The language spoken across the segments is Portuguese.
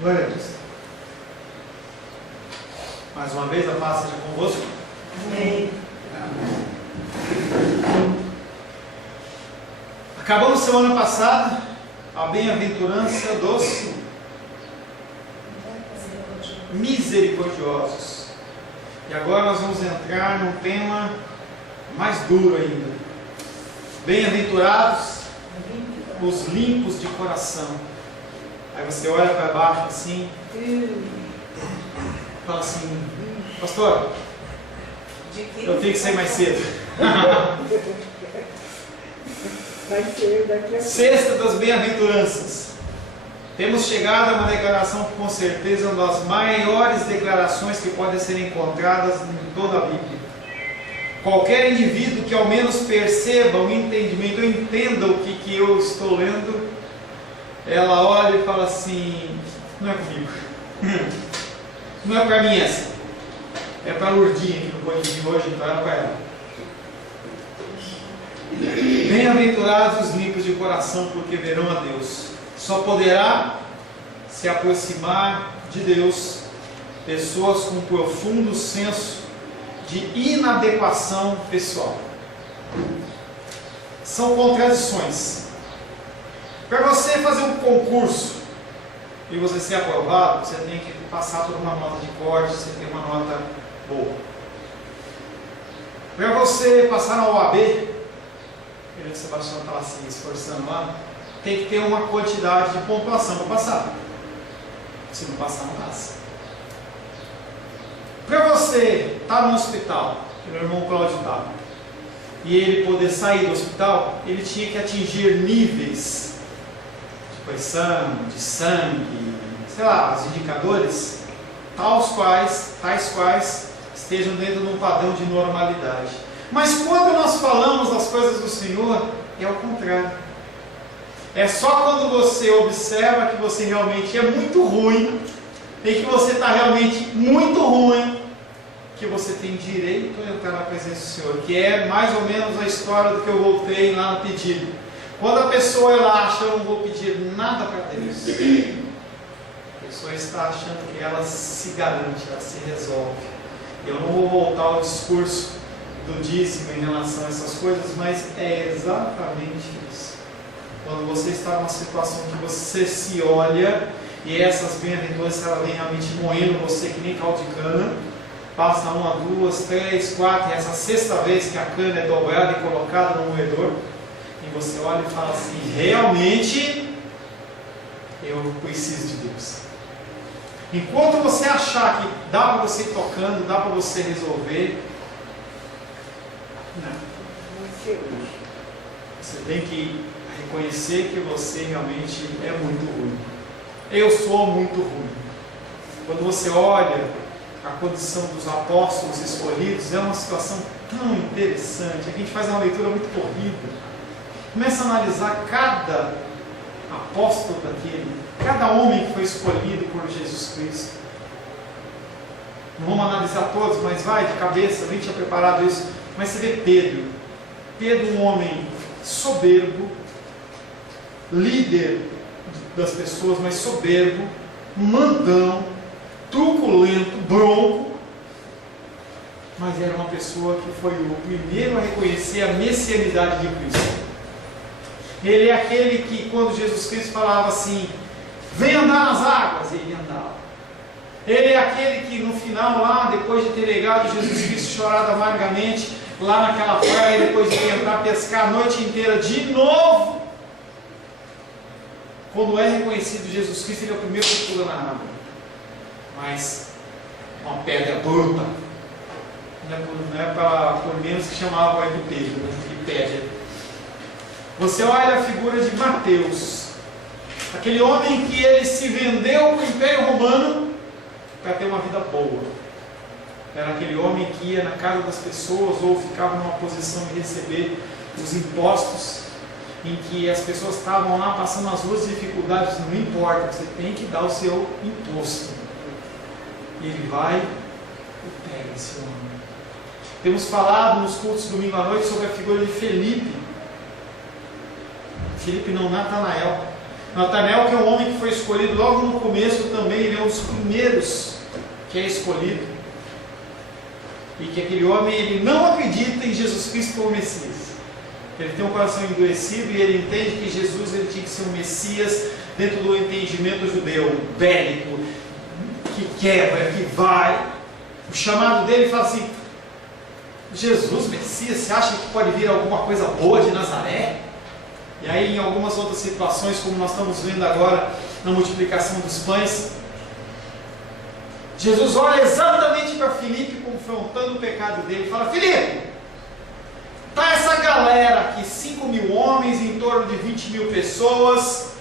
Glória a Deus. Mais uma vez, a paz seja convosco. Amém. Acabamos semana passada a bem-aventurança dos misericordiosos. E agora nós vamos entrar num tema mais duro ainda. Bem-aventurados os limpos de coração. Aí você olha para baixo assim, fala assim: pastor, eu tenho que sair mais cedo. Vai ser daqui a pouco. Sexta das bem-aventuranças. Temos chegado a uma declaração que com certeza é uma das maiores declarações que podem ser encontradas em toda a Bíblia. Qualquer indivíduo que ao menos perceba o entendimento, entenda o que eu estou lendo, ela olha e fala assim: não é comigo. Não é para mim essa. É para a Lourdinha que não pode vir hoje, então era para ela. Bem-aventurados os limpos de coração, porque verão a Deus. Só poderá se aproximar de Deus pessoas com profundo senso de inadequação pessoal. São contradições. Para você fazer um concurso e você ser aprovado, você tem que passar por uma nota de corte, você tem uma nota boa. Para você passar na OAB, o Sebastião estava se esforçando lá, tem que ter uma quantidade de pontuação para passar. Se não passar, não passa. Para você estar no hospital, que meu irmão Cláudio estava, e ele poder sair do hospital, ele tinha que atingir níveis de pressão, de sangue, sei lá, os indicadores, tais quais estejam dentro de um padrão de normalidade. Mas quando nós falamos das coisas do Senhor, é o contrário. É só quando você observa que você realmente é muito ruim, e que você está realmente muito ruim, que você tem direito a entrar na presença do Senhor. Que é mais ou menos a história do que eu voltei lá no pedido. Quando a pessoa ela acha: eu não vou pedir nada para Deus, a pessoa está achando que ela se garante, ela se resolve. Eu não vou voltar ao discurso do dízimo em relação a essas coisas, mas é exatamente isso. Quando você está numa situação que você se olha e essas bem-aventuranças ela vem realmente moendo você que nem caldo de cana, passa 1, 2, 3, 4, e essa sexta vez que a cana é dobrada e colocada no moedor, e você olha e fala assim: realmente eu preciso de Deus. Enquanto você achar que dá para você ir tocando, dá para você resolver, não. Você tem que reconhecer que você realmente é muito ruim. Eu sou muito ruim. Quando você olha a condição dos apóstolos escolhidos, é uma situação tão interessante. Aqui a gente faz uma leitura muito corrida. Começa a analisar cada apóstolo daquele, cada homem que foi escolhido por Jesus Cristo. Não vamos analisar todos, mas vai de cabeça, nem tinha preparado isso. Mas você vê Pedro. Pedro, um homem soberbo, líder das pessoas, mas soberbo, mandão, truculento, bronco, mas era uma pessoa que foi o primeiro a reconhecer a messianidade de Cristo. Ele é aquele que, quando Jesus Cristo falava assim: vem andar nas águas, ele andava. Ele é aquele que no final lá, depois de ter legado Jesus Cristo chorado amargamente, lá naquela praia, depois de tentar pescar a noite inteira de novo, quando é reconhecido Jesus Cristo, ele é o primeiro que pula na água. Mas uma pedra bruta, não é por menos que chamava de Pedro, de pedra. Você olha a figura de Mateus, aquele homem que ele se vendeu para o Império Romano para ter uma vida boa. Era aquele homem que ia na casa das pessoas ou ficava numa posição de receber os impostos, em que as pessoas estavam lá passando as suas dificuldades. Não importa, você tem que dar o seu imposto. E ele vai e pega esse homem. Temos falado nos cultos domingo à noite sobre a figura de Felipe. Natanael. Natanael, que é um homem que foi escolhido logo no começo também os primeiros que é escolhido, e que aquele homem ele não acredita em Jesus Cristo como Messias. Ele tem um coração endurecido e ele entende que Jesus ele tinha que ser um Messias dentro do entendimento judeu, bélico, que quebra, que vai. O chamado dele fala assim: Jesus, Messias, você acha que pode vir alguma coisa boa de Nazaré? E aí em algumas outras situações, como nós estamos vendo agora na multiplicação dos pães, Jesus olha exatamente para Filipe, confrontando o pecado dele, e fala: Filipe, está essa galera aqui, 5.000 homens, em torno de 20.000 pessoas,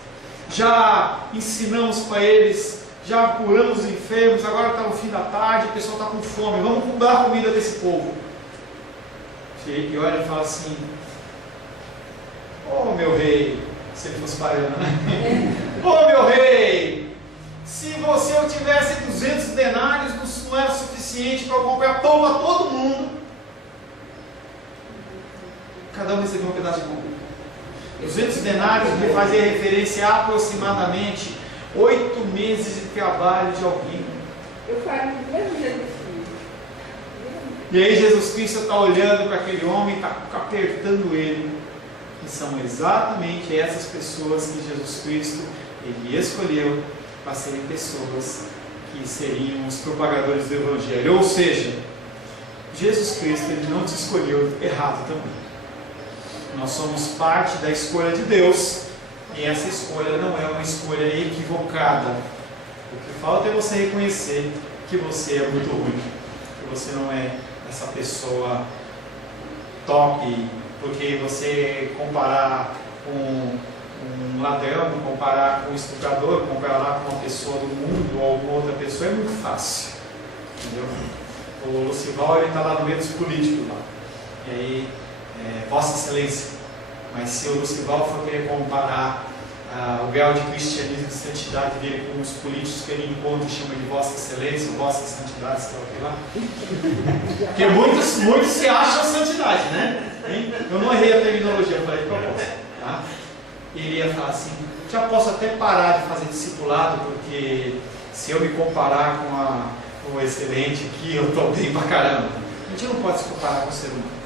já ensinamos para eles, já curamos os enfermos, agora está no fim da tarde, o pessoal está com fome, vamos dar comida desse povo. Filipe olha e fala assim: ô meu rei, se ele fosse baiano, né? Ô meu rei, se eu tivesse 200 denários, não era suficiente para eu comprar pão para todo mundo. Cada um recebeu um pedaço de pão. 200 denários me fazia referência a aproximadamente 8 meses de trabalho de alguém. Eu falo do mesmo jeito. E aí Jesus Cristo está olhando para aquele homem, está apertando ele. E são exatamente essas pessoas que Jesus Cristo ele escolheu para serem pessoas que seriam os propagadores do Evangelho. Ou seja, Jesus Cristo ele não te escolheu errado também. Nós somos parte da escolha de Deus, e essa escolha não é uma escolha equivocada. O que falta é você reconhecer que você é muito ruim, que você não é essa pessoa top, porque você comparar com um ladrão, comparar com um estuprador, comparar com uma pessoa do mundo ou com outra pessoa é muito fácil, entendeu? O Lucival está lá no meio dos políticos lá, e aí Vossa Excelência, mas se o Lucival for querer comparar o grau de cristianismo e de santidade dele com os políticos que ele encontra e chama de Vossa Excelência, Vossa Santidade, sei lá, porque muitos se acham santidade, né? Hein? Eu não errei a terminologia, eu falei de propósito, tá? Ele ia falar assim: já posso até parar de fazer discipulado, porque se eu me comparar com o excelente aqui, eu estou bem pra caramba. A gente não pode se comparar com o ser humano.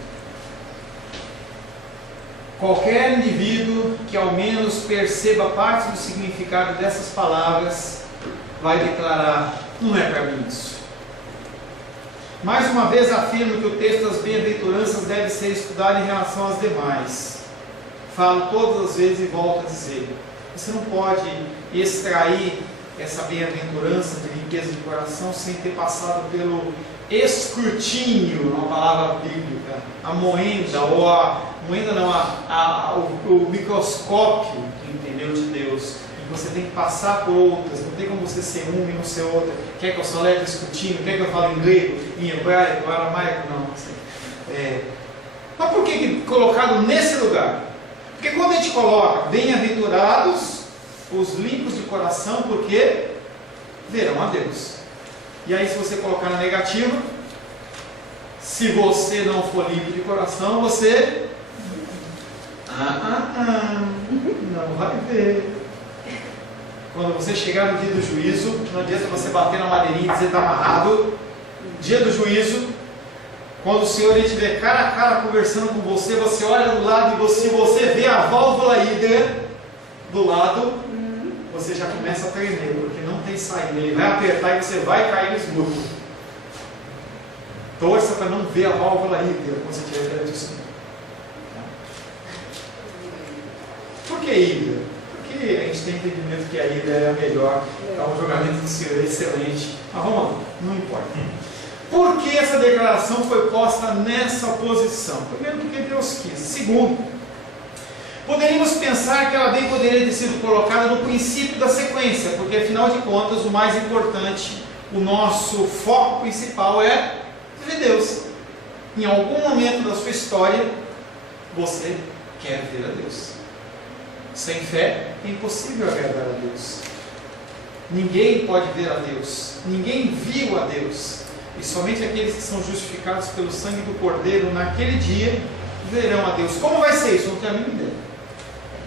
Qualquer indivíduo que ao menos perceba parte do significado dessas palavras vai declarar: não é para mim isso. Mais uma vez afirmo que o texto das bem-aventuranças deve ser estudado em relação às demais. Falo todas as vezes e volto a dizer: você não pode extrair essa bem-aventurança de limpeza de coração sem ter passado pelo escrutínio, uma palavra bíblica, a moenda, ou o microscópio, entendeu, de Deus. E você tem que passar por outras, não tem como você ser uma e não ser outra. Quer que eu solete o escrutínio? Quer que eu fale em grego, em hebraico, em aramaico? Não. Mas por que colocado nesse lugar? Porque quando a gente coloca bem-aventurados os limpos de coração, porque verão a Deus. E aí, se você colocar na negativa, se você não for limpo de coração, você não vai ver. Quando você chegar no dia do juízo, não adianta você bater na madeirinha e dizer está amarrado. Dia do juízo, quando o Senhor estiver cara a cara conversando com você, você olha do lado e se você vê a válvula hídrica do lado, você já começa a tremer, porque não tem saída. Ele vai apertar e você vai cair no esgoto. Torça para não ver a válvula hídrica quando você estiver perante o Senhor. Por que hídrica? Porque a gente tem entendimento que a hídrica é a melhor. Então o julgamento do Senhor é excelente. Mas vamos lá, não importa. Por que essa declaração foi posta nessa posição? Primeiro, porque Deus quis. Segundo, poderíamos pensar que ela bem poderia ter sido colocada no princípio da sequência, porque afinal de contas o mais importante, o nosso foco principal é ver Deus. Em algum momento da sua história, você quer ver a Deus. Sem fé é impossível agradar a Deus. Ninguém pode ver a Deus. Ninguém viu a Deus. E somente aqueles que são justificados pelo sangue do Cordeiro naquele dia verão a Deus. Como vai ser isso? Não tenho a mínima ideia.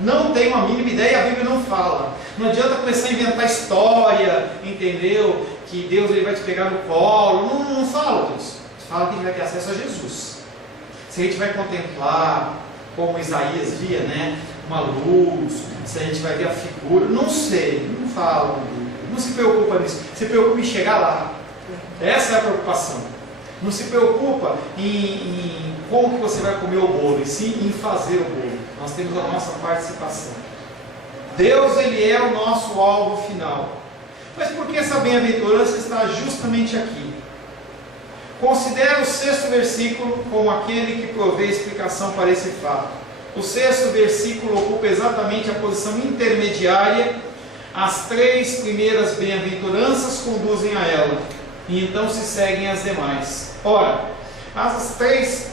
Não tem uma mínima ideia e a Bíblia não fala. Não adianta começar a inventar história, entendeu? Que Deus ele vai te pegar no colo. Não fala disso. Fala que a gente vai ter acesso a Jesus. Se a gente vai contemplar, como Isaías via, né? Uma luz, se a gente vai ver a figura, não sei, não fala. Não se preocupa nisso. Se preocupa em chegar lá. Essa é a preocupação. Não se preocupa em como que você vai comer o bolo, e sim em fazer o bolo. Nós temos a nossa participação. Deus, ele é o nosso alvo final. Mas por que essa bem-aventurança está justamente aqui? Considere o 6º versículo como aquele que provê explicação para esse fato. O 6º versículo ocupa exatamente a posição intermediária. As 3 primeiras bem-aventuranças conduzem a ela, e então se seguem as demais. Ora, as 3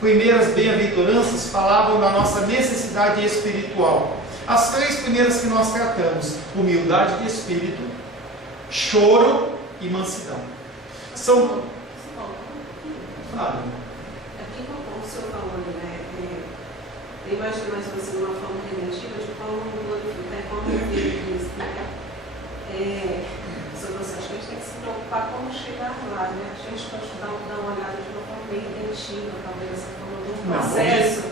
primeiras bem-aventuranças falavam da nossa necessidade espiritual. As 3 primeiras que nós tratamos: humildade de espírito, choro e mansidão. São... Aqui como o senhor falando, né? Eu imagino mais ou menos uma forma preventiva de como glorificar, como viver isso, né? Sobre você, acho que a gente tem que se preocupar como chegar lá, né? A gente pode dar uma olhada de uma forma bem preventiva, talvez essa forma de um processo,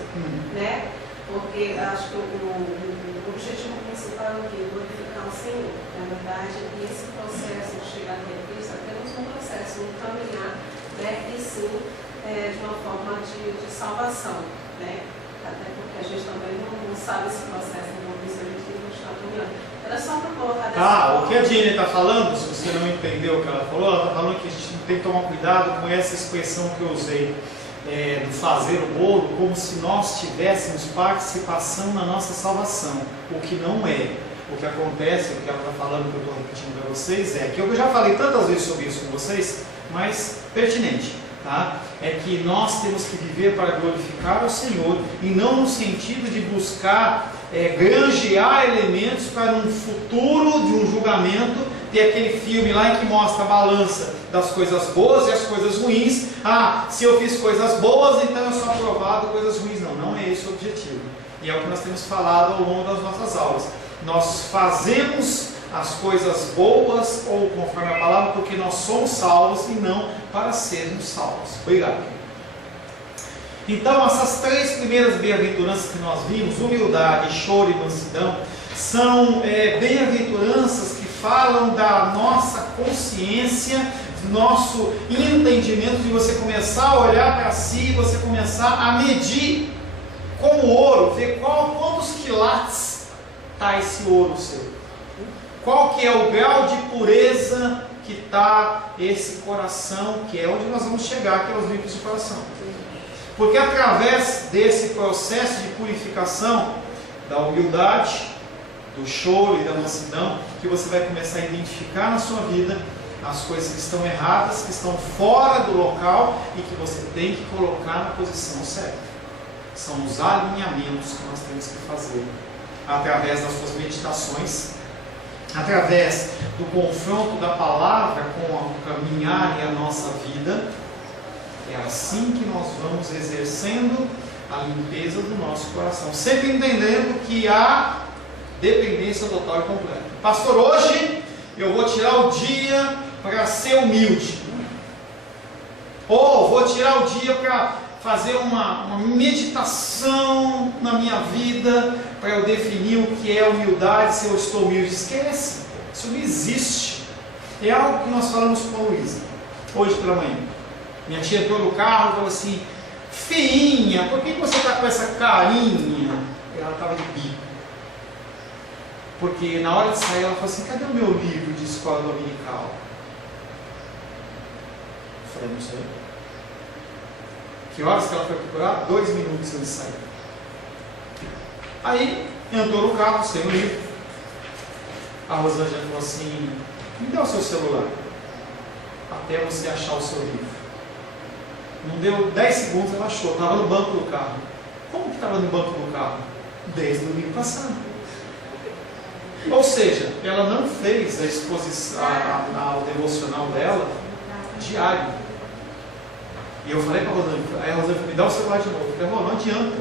né? Porque acho que o objetivo principal é o quê? Glorificar o Senhor. Na verdade, e esse processo de chegar até Cristo é apenas um processo, um caminhar, né? E sim, de uma forma de salvação, né? Até porque a gente também não sabe esse processo, não por isso a gente não está caminhando. Era só para colocar dessa forma. O que a Diane está falando, se você não entendeu o que ela falou, ela está falando que a gente tem que tomar cuidado com essa expressão que eu usei, do fazer o bolo, como se nós tivéssemos participação na nossa salvação, o que não é. O que acontece, o que ela está falando, que eu estou repetindo para vocês, é que eu já falei tantas vezes sobre isso com vocês, mas pertinente, tá? É que nós temos que viver para glorificar o Senhor, e não no sentido de buscar granjear elementos para um futuro de um julgamento. Tem aquele filme lá em que mostra a balança das coisas boas e as coisas ruins. Se eu fiz coisas boas, então eu sou aprovado, coisas ruins. Não é esse o objetivo. E é o que nós temos falado ao longo das nossas aulas. Nós fazemos as coisas boas, ou conforme a palavra, porque nós somos salvos e não para sermos salvos. Obrigado. Então, essas 3 primeiras bem-aventuranças que nós vimos, humildade, choro e mansidão, são bem-aventuranças que falam da nossa consciência, do nosso entendimento, de você começar a olhar para si, você começar a medir como ouro, ver quantos quilates está esse ouro seu. Qual que é o grau de pureza que está esse coração, que é onde nós vamos chegar, que é os limpos de coração. Porque através desse processo de purificação, da humildade, do choro e da mansidão, que você vai começar a identificar na sua vida as coisas que estão erradas, que estão fora do local e que você tem que colocar na posição certa. São os alinhamentos que nós temos que fazer através das suas meditações, através do confronto da palavra com o caminhar e a nossa vida. É assim que nós vamos exercendo a limpeza do nosso coração, sempre entendendo que há dependência total e completa. Pastor, hoje eu vou tirar o dia para ser humilde, ou vou tirar o dia para fazer uma meditação na minha vida, para eu definir o que é humildade, se eu estou humilde. Esquece, isso não existe. É algo que nós falamos com a Luísa hoje pela manhã. Minha tia entrou no carro e falou assim: feinha, por que você está com essa carinha? Ela estava de bico. Porque na hora de sair ela falou assim: cadê o meu livro de escola dominical? Eu falei: não sei. Que horas que ela foi procurar? 2 minutos antes de sair. Aí entrou no carro sem o livro. A Rosângela falou assim: me dá o seu celular até você achar o seu livro. Não deu 10 segundos, ela achou, estava no banco do carro. Como que estava no banco do carro? Desde o domingo passado. Ou seja, ela não fez a exposição, o devocional dela diário. E eu falei para a Rosângela, aí a Rosângela me dá o celular de novo. Eu falei: não adianta.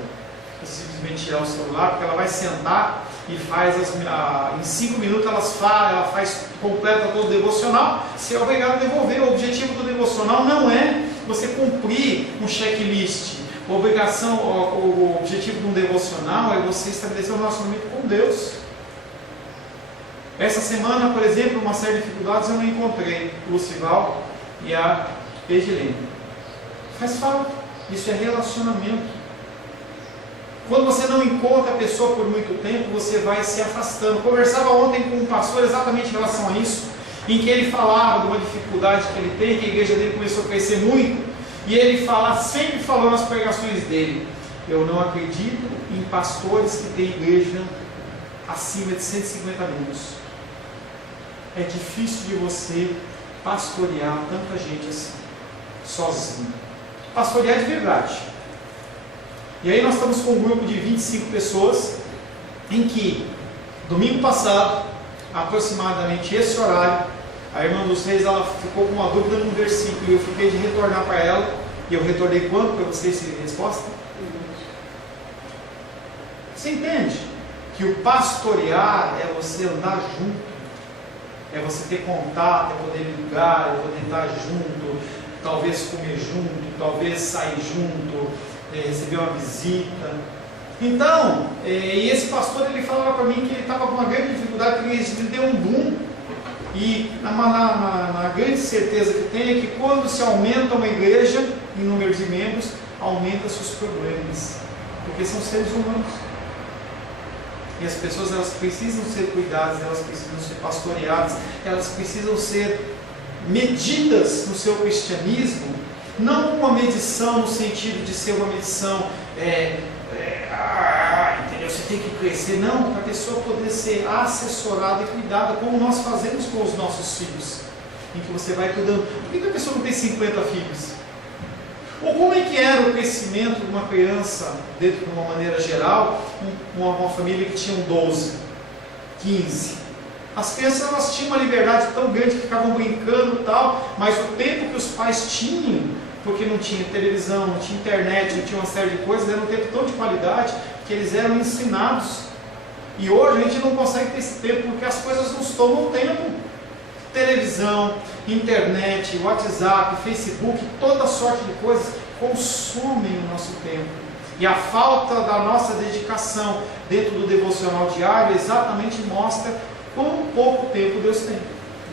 você simplesmente tirar o celular, porque ela vai sentar e faz em 5 minutos ela faz completa todo o devocional, você é obrigado a devolver. O objetivo do devocional não é você cumprir um checklist. O objetivo de um devocional é você estabelecer um relacionamento com Deus. Essa semana, por exemplo, uma série de dificuldades eu não encontrei o Lucival e a Edilene. Faz falta. Isso é relacionamento. Quando você não encontra a pessoa por muito tempo, você vai se afastando. Conversava ontem com um pastor exatamente em relação a isso, em que ele falava de uma dificuldade que ele tem, que a igreja dele começou a crescer muito, e ele sempre falou nas pregações dele: eu não acredito em pastores que têm igreja acima de 150 membros. É difícil de você pastorear tanta gente assim, sozinho. Pastorear de verdade. E aí nós estamos com um grupo de 25 pessoas, em que, domingo passado, aproximadamente esse horário, a irmã dos reis, ela ficou com uma dúvida num versículo, e eu fiquei de retornar para ela, e eu retornei quanto para vocês terem resposta? Você entende que o pastorear é você andar junto, é você ter contato, é poder ligar, é poder estar junto, talvez comer junto, talvez sair junto, receber uma visita. Então, e esse pastor, ele falava para mim que ele estava com uma grande dificuldade, porque ele deu um boom, e na grande certeza que tem é que quando se aumenta uma igreja em número de membros, aumenta-se os problemas, porque são seres humanos, e as pessoas, elas precisam ser cuidadas, elas precisam ser pastoreadas, elas precisam ser medidas no seu cristianismo, não uma medição no sentido de ser uma medição, entendeu? Você tem que crescer, não, para a pessoa poder ser assessorada e cuidada, como nós fazemos com os nossos filhos, em que você vai cuidando. Por que a pessoa não tem 50 filhos? Ou como é que era o crescimento de uma criança, dentro de uma maneira geral, uma família que tinha 12, 15? As crianças, elas tinham uma liberdade tão grande que ficavam brincando e tal, mas o tempo que os pais tinham, porque não tinha televisão, não tinha internet, não tinha uma série de coisas, era um tempo tão de qualidade que eles eram ensinados. E hoje a gente não consegue ter esse tempo porque as coisas nos tomam tempo. Televisão, internet, WhatsApp, Facebook, toda sorte de coisas consomem o nosso tempo. E a falta da nossa dedicação dentro do devocional diário exatamente mostra quão pouco tempo Deus tem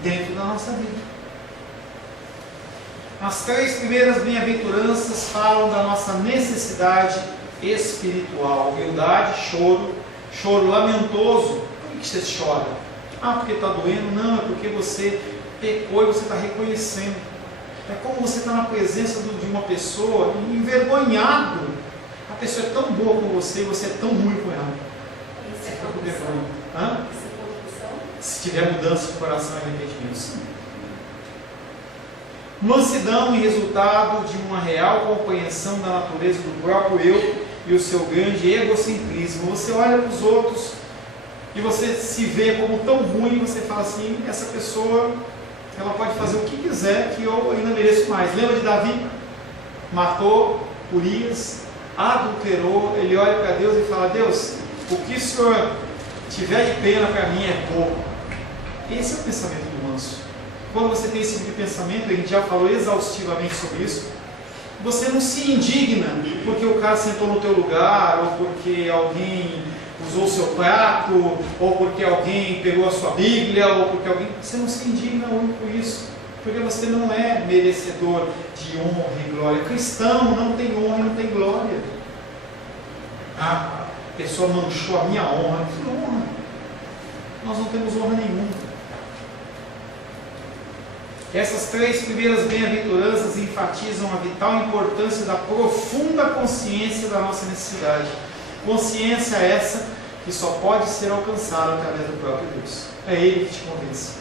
dentro da nossa vida. As 3 primeiras bem-aventuranças falam da nossa necessidade espiritual: humildade, choro lamentoso. Por que você chora? Porque está doendo? Não, é porque você pecou e você está reconhecendo. É como você está na presença de uma pessoa envergonhado. A pessoa é tão boa com você e você é tão ruim com ela. Você está com vergonha. Se tiver mudança de coração e arrependimento, sim. Mansidão e resultado de uma real compreensão da natureza do próprio eu e o seu grande egocentrismo. Você olha para os outros e você se vê como tão ruim, você fala assim: essa pessoa, ela pode fazer o que quiser, que eu ainda mereço mais. Lembra de Davi? Matou Urias, adulterou, ele olha para Deus e fala: Deus, o que o Senhor tiver de pena para mim é pouco. Esse é o pensamento do manso. Quando você tem esse tipo de pensamento, a gente já falou exaustivamente sobre isso, você não se indigna porque o cara sentou no teu lugar, ou porque alguém usou o seu prato, ou porque alguém pegou a sua Bíblia, ou porque alguém... Você não se indigna hoje por isso, porque você não é merecedor de honra e glória. Cristão não tem honra e não tem glória. A pessoa manchou a minha honra. Que honra? Nós não temos honra nenhuma. Essas 3 primeiras bem-aventuranças enfatizam a vital importância da profunda consciência da nossa necessidade. Consciência essa que só pode ser alcançada através do próprio Deus. É Ele que te convence.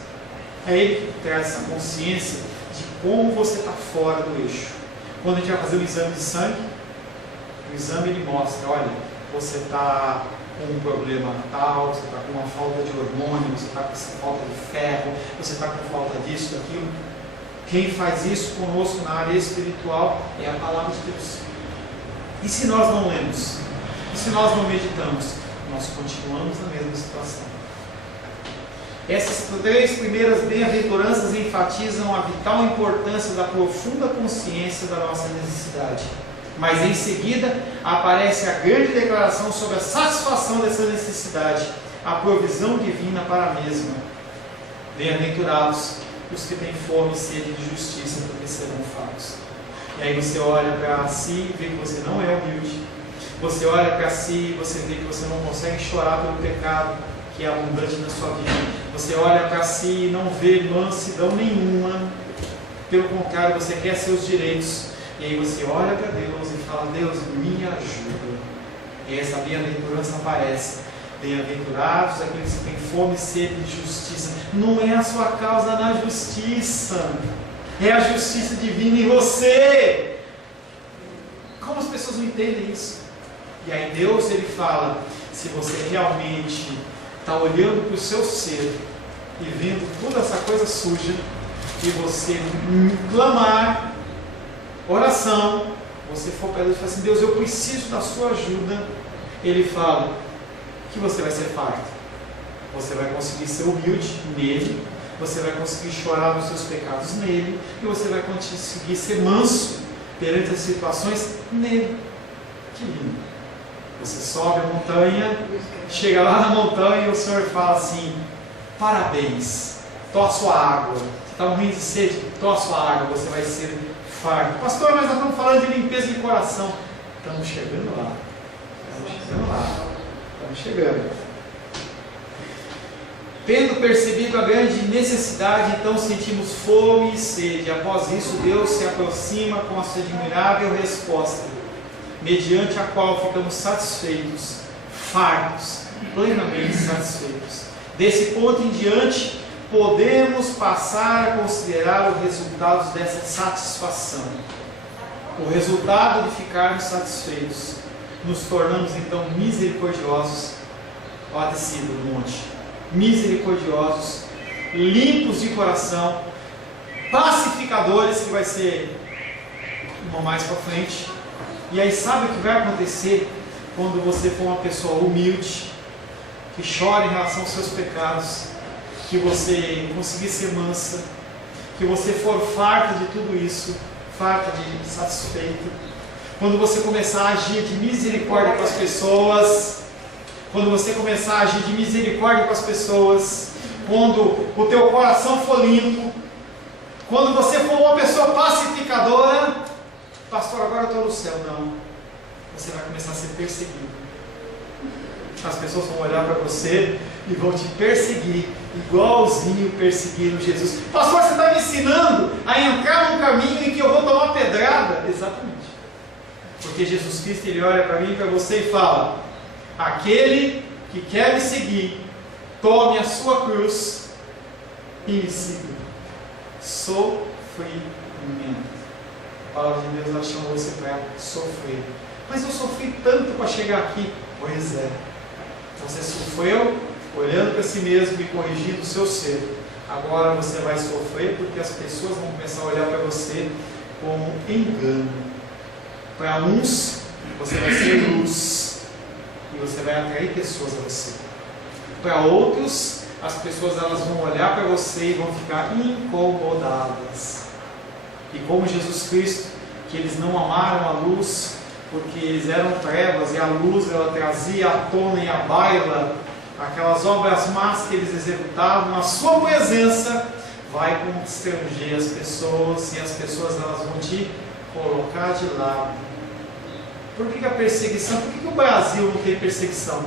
É Ele que traz essa consciência de como você está fora do eixo. Quando a gente vai fazer um exame de sangue, o exame ele mostra: olha, você está com um problema tal, você está com uma falta de hormônio, você está com essa falta de ferro, você está com falta disso, daquilo. Quem faz isso conosco na área espiritual é a palavra de Deus. E se nós não lemos? E se nós não meditamos, nós continuamos na mesma situação. Essas 3 primeiras bem-aventuranças enfatizam a vital importância da profunda consciência da nossa necessidade. Mas em seguida aparece a grande declaração sobre a satisfação dessa necessidade, a provisão divina para a mesma. Bem-aventurados os que têm fome e sede de justiça, porque serão fartos. E aí você olha para si e vê que você não é humilde. Você olha para si e você vê que você não consegue chorar pelo pecado que é abundante na sua vida. Você olha para si e não vê mansidão nenhuma. Pelo contrário, você quer seus direitos. E aí você olha para Deus e fala: Deus, me ajuda. E essa bem-aventurança aparece. Bem-aventurados aqueles que têm fome e sede de justiça. Não é a sua causa na justiça, é a justiça divina em você. Como as pessoas não entendem isso? E aí Deus, Ele fala: se você realmente está olhando para o seu ser e vendo toda essa coisa suja, e você clamar, oração, você for para Deus e falar assim: Deus, eu preciso da sua ajuda. Ele fala que você vai ser farto. Você vai conseguir ser humilde nele, você vai conseguir chorar nos seus pecados nele, e você vai conseguir ser manso perante as situações nele. Que lindo! Você sobe a montanha, chega lá na montanha e o Senhor fala assim: parabéns, toma sua água. Você está morrendo de sede, toma sua água, você vai ser farto. Pastor, mas nós estamos falando de limpeza de coração. Estamos chegando lá. Estamos chegando. Tendo percebido a grande necessidade, então sentimos fome e sede. Após isso, Deus se aproxima com a sua admirável resposta, mediante a qual ficamos satisfeitos, fartos, plenamente satisfeitos. Desse ponto em diante, podemos passar a considerar os resultados dessa satisfação. O resultado de ficarmos satisfeitos. Nos tornamos então misericordiosos. Olha a descida do monte. Misericordiosos, limpos de coração, pacificadores, que vai ser uma mais para frente. E aí sabe o que vai acontecer quando você for uma pessoa humilde, que chora em relação aos seus pecados, que você conseguir ser mansa, que você for farta de tudo isso, farta de satisfeito, quando você começar a agir de misericórdia com as pessoas, quando você começar a agir de misericórdia com as pessoas, quando o teu coração for limpo, quando você for uma pessoa pacificadora, pastor, agora eu estou no céu. Não, você vai começar a ser perseguido. As pessoas vão olhar para você e vão te perseguir, igualzinho perseguiram Jesus. Pastor, você está me ensinando a entrar num caminho em que eu vou tomar pedrada? Exatamente. Porque Jesus Cristo, Ele olha para mim e para você e fala: aquele que quer me seguir, tome a sua cruz e me siga. Sofrimento. A palavra de Deus, ela chama você para sofrer. Mas eu sofri tanto para chegar aqui. Pois é. Você sofreu olhando para si mesmo e corrigindo o seu ser. Agora você vai sofrer porque as pessoas vão começar a olhar para você como engano. Para uns, você vai ser luz e você vai atrair pessoas a você. Para outros, as pessoas elas vão olhar para você e vão ficar incomodadas. E como Jesus Cristo, que eles não amaram a luz, porque eles eram trevas, e a luz ela trazia à tona e à baila aquelas obras más que eles executavam, a sua presença vai constranger as pessoas, e as pessoas elas vão te colocar de lado. Por que a perseguição? Por que o Brasil não tem perseguição?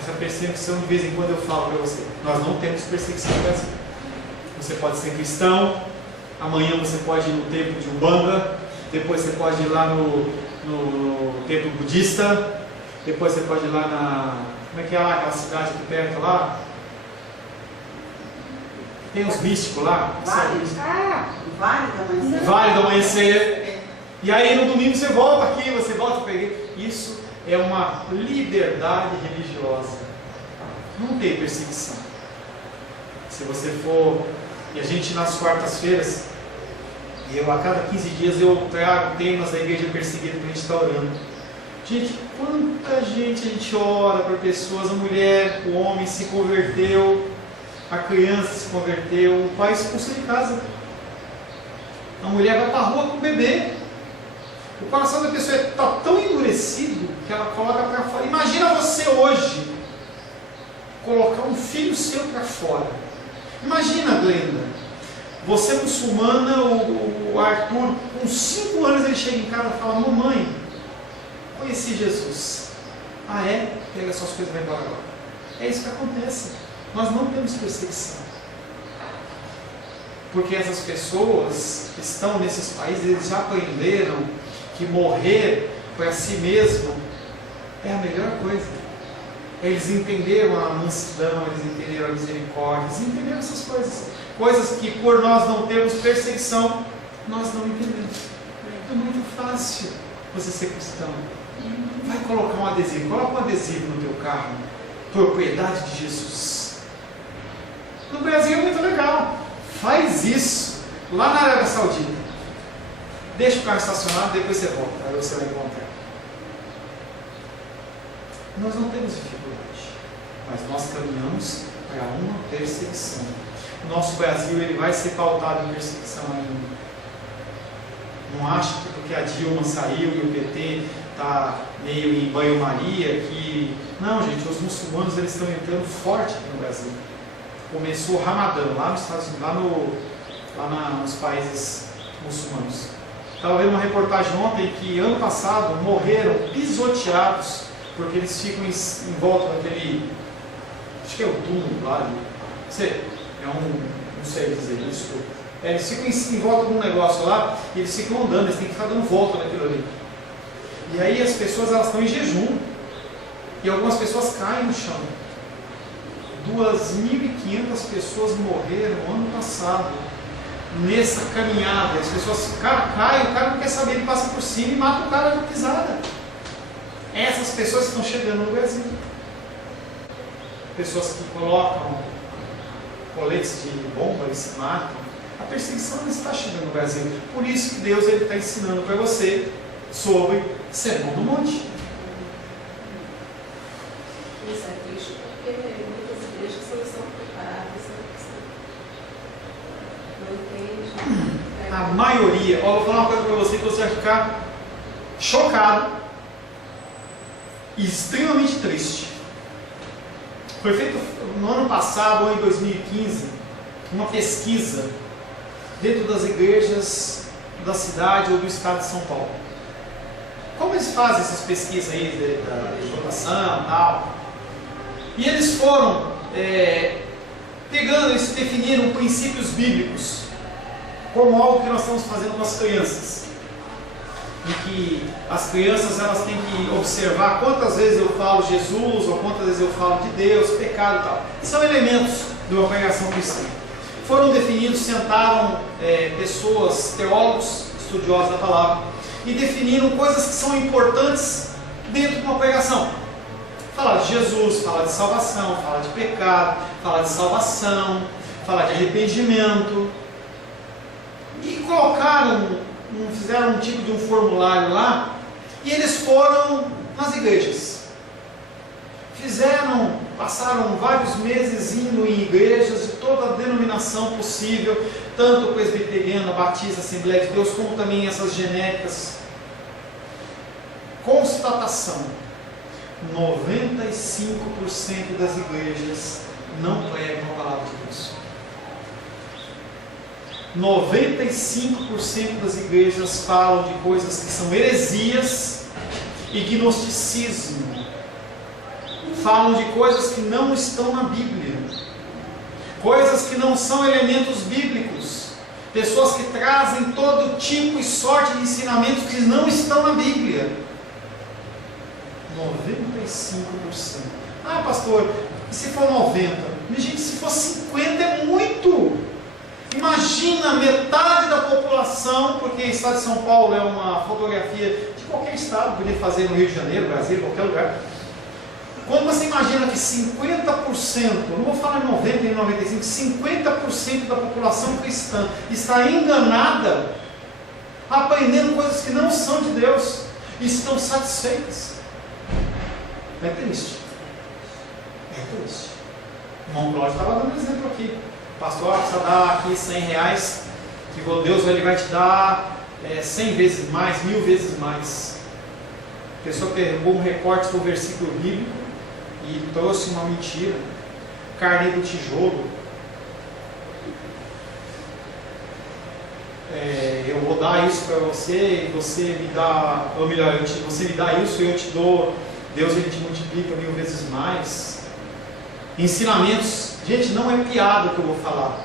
Essa perseguição, de vez em quando eu falo para você, nós não temos perseguição no Brasil. Você pode ser cristão, amanhã você pode ir no templo de Umbanda, depois você pode ir lá no templo budista, depois você pode ir lá na... Como é que é lá, aquela cidade aqui perto lá? Tem uns místicos lá. Vale do Amanhecer. E aí no domingo você volta aqui, você volta para a igreja. Isso é uma liberdade religiosa. Não tem perseguição. Se você for... E a gente nas quartas-feiras, eu a cada 15 dias eu trago temas da igreja perseguida que a gente está orando. Gente, quanta gente a gente ora para pessoas, a mulher, o homem se converteu, a criança se converteu, o pai expulsa de casa. A mulher vai para a rua com o bebê. O coração da pessoa está tão endurecido que ela coloca para fora. Imagina você hoje colocar um filho seu para fora. Imagina, Glenda, você muçulmana, o Arthur, com 5 anos ele chega em casa e fala: mamãe, conheci Jesus. Ah, é? Pega suas coisas e vai embora agora. É isso que acontece. Nós não temos perseguição. Porque essas pessoas que estão nesses países, eles já aprenderam que morrer para si mesmo é a melhor coisa. Eles entenderam a mansidão, eles entenderam a misericórdia, eles entenderam essas coisas. Coisas que por nós não termos perseguição, nós não entendemos. É muito fácil você ser cristão. Vai colocar um adesivo, coloca um adesivo no teu carro, propriedade de Jesus. No Brasil é muito legal. Faz isso lá na Arábia Saudita. Deixa o carro estacionado, depois você volta, aí você vai encontrar. Nós não temos dificuldade, mas nós caminhamos para uma perseguição. O nosso Brasil ele vai ser pautado em perseguição ainda. Não acho que porque a Dilma saiu e o PT está meio em banho-maria que... Não, gente, os muçulmanos eles estão entrando forte aqui no Brasil. Começou o Ramadã, lá nos Estados Unidos, nos países muçulmanos. Estava vendo uma reportagem ontem que ano passado morreram pisoteados, porque eles ficam em volta daquele, acho que é o túmulo lá, não sei dizer isso. Eles ficam em volta de um negócio lá, e eles ficam andando, eles têm que ficar dando volta naquilo ali. E aí as pessoas elas estão em jejum, e algumas pessoas caem no chão. 2.500 pessoas morreram ano passado nessa caminhada. As pessoas, o cara cai, o cara não quer saber, ele passa por cima e mata o cara na pisada. Essas pessoas estão chegando no Brasil. Pessoas que colocam coletes de bomba e se matam. A perseguição não está chegando no Brasil. Por isso que Deus está ensinando para você sobre Sermão do Monte. Isso é triste porque muitas igrejas não são preparadas, não entendem. A maioria, ó, vou falar uma coisa para você que você vai ficar chocado e extremamente triste. Foi feito no ano passado, ou em 2015, uma pesquisa dentro das igrejas da cidade ou do estado de São Paulo. Como eles fazem essas pesquisas aí de votação e tal? E eles foram pegando e se definiram princípios bíblicos como algo que nós estamos fazendo com as crianças. Em que as crianças elas têm que observar quantas vezes eu falo Jesus, ou quantas vezes eu falo de Deus, pecado e tal. São elementos de uma pregação cristã. Foram definidos, sentaram pessoas, teólogos, estudiosos da palavra, e definiram coisas que são importantes dentro de uma pregação. Fala de Jesus, fala de salvação, fala de pecado, fala de salvação, fala de arrependimento. E fizeram um tipo de um formulário lá, e eles foram nas igrejas. Passaram vários meses indo em igrejas de toda a denominação possível, tanto presbiteriana, batista, Assembleia de Deus, como também essas genéricas. Constatação: 95% das igrejas não pregam a palavra de Deus. 95% das igrejas falam de coisas que são heresias e gnosticismo. Falam de coisas que não estão na Bíblia. Coisas que não são elementos bíblicos. Pessoas que trazem todo tipo e sorte de ensinamentos que não estão na Bíblia. 95%. Ah, pastor, e se for 90%? Gente, se for 50% é muito. Imagina metade da população, porque o estado de São Paulo é uma fotografia de qualquer estado, poderia fazer no Rio de Janeiro, Brasil, qualquer lugar. Quando você imagina que 50%, não vou falar 90% nem 95%, 50% da população cristã está enganada, aprendendo coisas que não são de Deus. e estão satisfeitas. É triste. É triste. O irmão Cláudio estava dando um exemplo aqui. Pastor, precisa dar aqui R$100, que Deus ele vai te dar 100 vezes mais, 1000 vezes mais. A pessoa pegou um recorte do versículo bíblico e trouxe uma mentira. Carne do tijolo. Eu vou dar isso para você e você me dá, ou melhor, você me dá isso e eu te dou, Deus ele te multiplica 1000 vezes mais. Ensinamentos, gente, não é piada o que eu vou falar,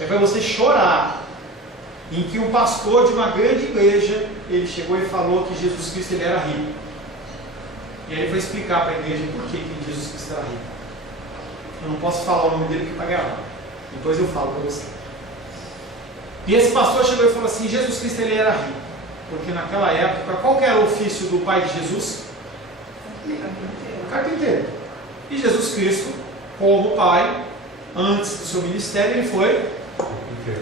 é para você chorar. Em que um pastor de uma grande igreja, ele chegou e falou que Jesus Cristo ele era rico. E aí ele foi explicar para a igreja por que Jesus Cristo era rico. Eu não posso falar o nome dele porque está gravado, depois eu falo para você. E esse pastor chegou e falou assim: Jesus Cristo ele era rico, porque naquela época, qual que era o ofício do pai de Jesus? Carpinteiro. E Jesus Cristo, como pai, antes do seu ministério, ele foi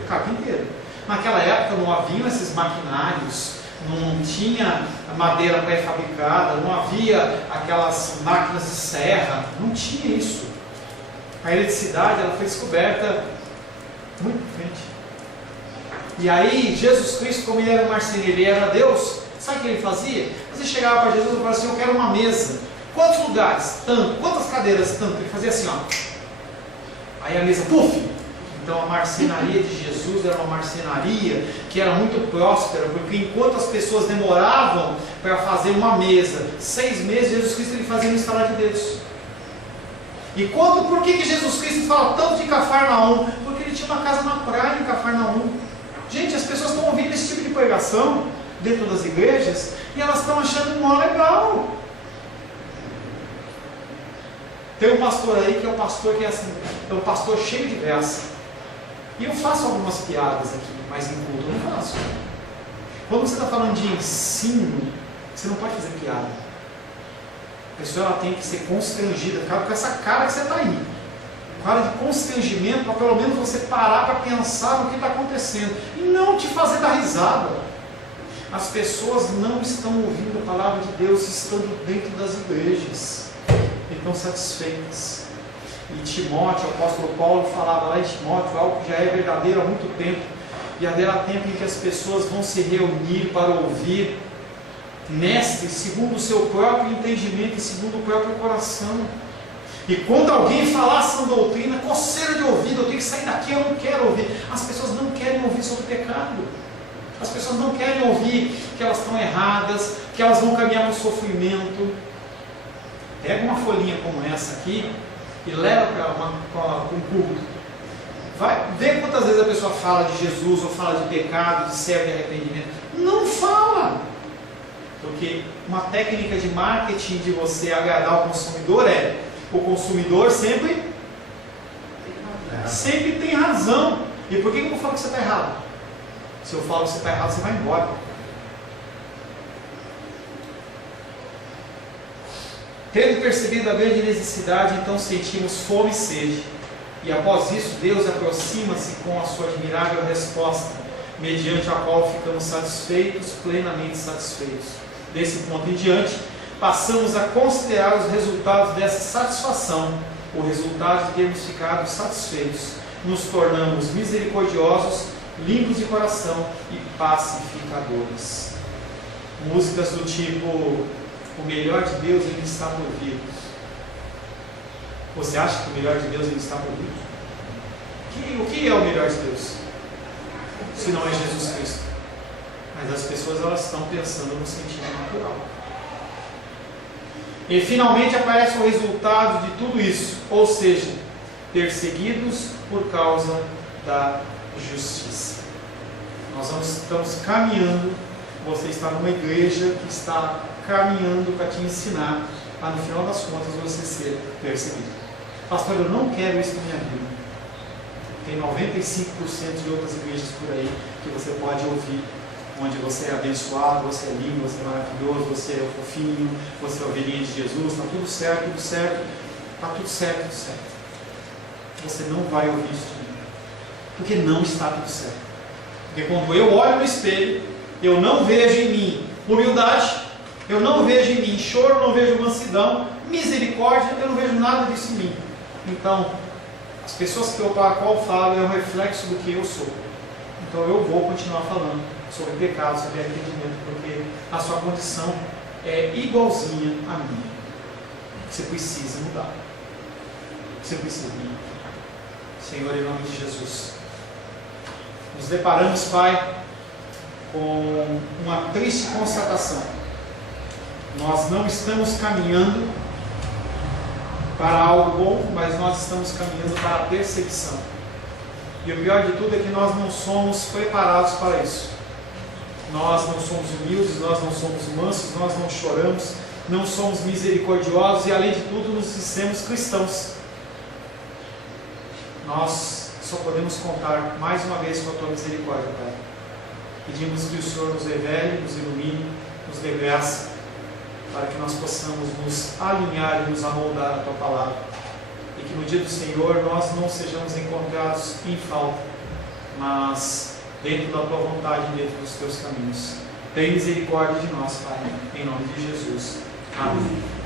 carpinteiro. Naquela época não haviam esses maquinários, não tinha madeira pré-fabricada, não havia aquelas máquinas de serra, não tinha isso. A eletricidade ela foi descoberta muito à frente. E aí, Jesus Cristo, como ele era um marceneiro, ele era Deus, sabe o que ele fazia? Você chegava para Jesus e falava assim: eu quero uma mesa. Quantos lugares? Tanto. Quantas cadeiras? Tanto. Ele fazia assim, ó. Aí a mesa, puf! Então a marcenaria de Jesus era uma marcenaria que era muito próspera, porque enquanto as pessoas demoravam para fazer uma mesa, 6 meses, Jesus Cristo ele fazia um estalar de dedos. E por que Jesus Cristo fala tanto de Cafarnaum? Porque ele tinha uma casa na praia em Cafarnaum. Gente, as pessoas estão ouvindo esse tipo de pregação dentro das igrejas e elas estão achando mó legal. Tem um pastor aí que é um pastor que é assim, é um pastor cheio de graça. E eu faço algumas piadas aqui, mas em culto eu não faço. Quando você está falando de ensino, você não pode fazer piada. A pessoa ela tem que ser constrangida, com essa cara que você está aí. Cara de constrangimento, para pelo menos você parar para pensar no que está acontecendo. E não te fazer dar risada. As pessoas não estão ouvindo a palavra de Deus estando dentro das igrejas. E estão satisfeitas. E Timóteo, o apóstolo Paulo falava lá em Timóteo, algo que já é verdadeiro há muito tempo. E haverá tempo em que as pessoas vão se reunir para ouvir mestres segundo o seu próprio entendimento e segundo o próprio coração. E quando alguém falar essa doutrina, coceira de ouvido, eu tenho que sair daqui, eu não quero ouvir. As pessoas não querem ouvir sobre pecado. As pessoas não querem ouvir que elas estão erradas, que elas vão caminhar no sofrimento. Pega uma folhinha como essa aqui e leva para um culto. Vai ver quantas vezes a pessoa fala de Jesus, ou fala de pecado, de céu, de arrependimento. Não fala. Porque uma técnica de marketing de você agradar o consumidor é: o consumidor sempre tem razão. E por que eu vou falar que você está errado? Se eu falo que você está errado, você vai embora. Tendo percebido a grande necessidade, então sentimos fome e sede. E após isso, Deus aproxima-se com a sua admirável resposta, mediante a qual ficamos satisfeitos, plenamente satisfeitos. Desse ponto em diante, passamos a considerar os resultados dessa satisfação, o resultado de termos ficado satisfeitos. Nos tornamos misericordiosos, limpos de coração e pacificadores. Músicas do tipo: o melhor de Deus ele está por vir. Você acha que o melhor de Deus ele está por vir? O que é o melhor de Deus? Se não é Jesus Cristo. Mas as pessoas elas estão pensando no sentido natural. E finalmente aparece o resultado de tudo isso, ou seja, perseguidos por causa da justiça. Nós estamos caminhando, você está numa igreja que está caminhando para te ensinar a, no final das contas, você ser perseguido. Pastor, eu não quero isso na minha vida. Tem 95% de outras igrejas por aí que você pode ouvir, onde você é abençoado, você é lindo, você é maravilhoso, você é fofinho, você é ovelhinha de Jesus, está tudo certo, está tudo certo, tudo certo. Você não vai ouvir isso de mim, porque não está tudo certo. Porque quando eu olho no espelho, eu não vejo em mim humildade, Eu não vejo em mim choro, não vejo mansidão, misericórdia, eu não vejo nada disso em mim. Então, as pessoas para a qual eu falo é um reflexo do que eu sou. Então eu vou continuar falando sobre pecado, sobre arrependimento, porque a sua condição é igualzinha à minha. Você precisa mudar. Você precisa mudar. Senhor, em nome de Jesus, nos deparamos, Pai, com uma triste constatação. Nós não estamos caminhando para algo bom, mas nós estamos caminhando para a perseguição. E o pior de tudo é que nós não somos preparados para isso. Nós não somos humildes, nós não somos mansos, nós não choramos, não somos misericordiosos e, além de tudo, nos dizemos cristãos. Nós só podemos contar mais uma vez com a Tua misericórdia, Pai. Pedimos que o Senhor nos revele, nos ilumine, nos dê graça, para que nós possamos nos alinhar e nos amoldar à Tua palavra. E que no dia do Senhor nós não sejamos encontrados em falta, mas dentro da Tua vontade, dentro dos Teus caminhos. Tem misericórdia de nós, Pai, em nome de Jesus. Amém.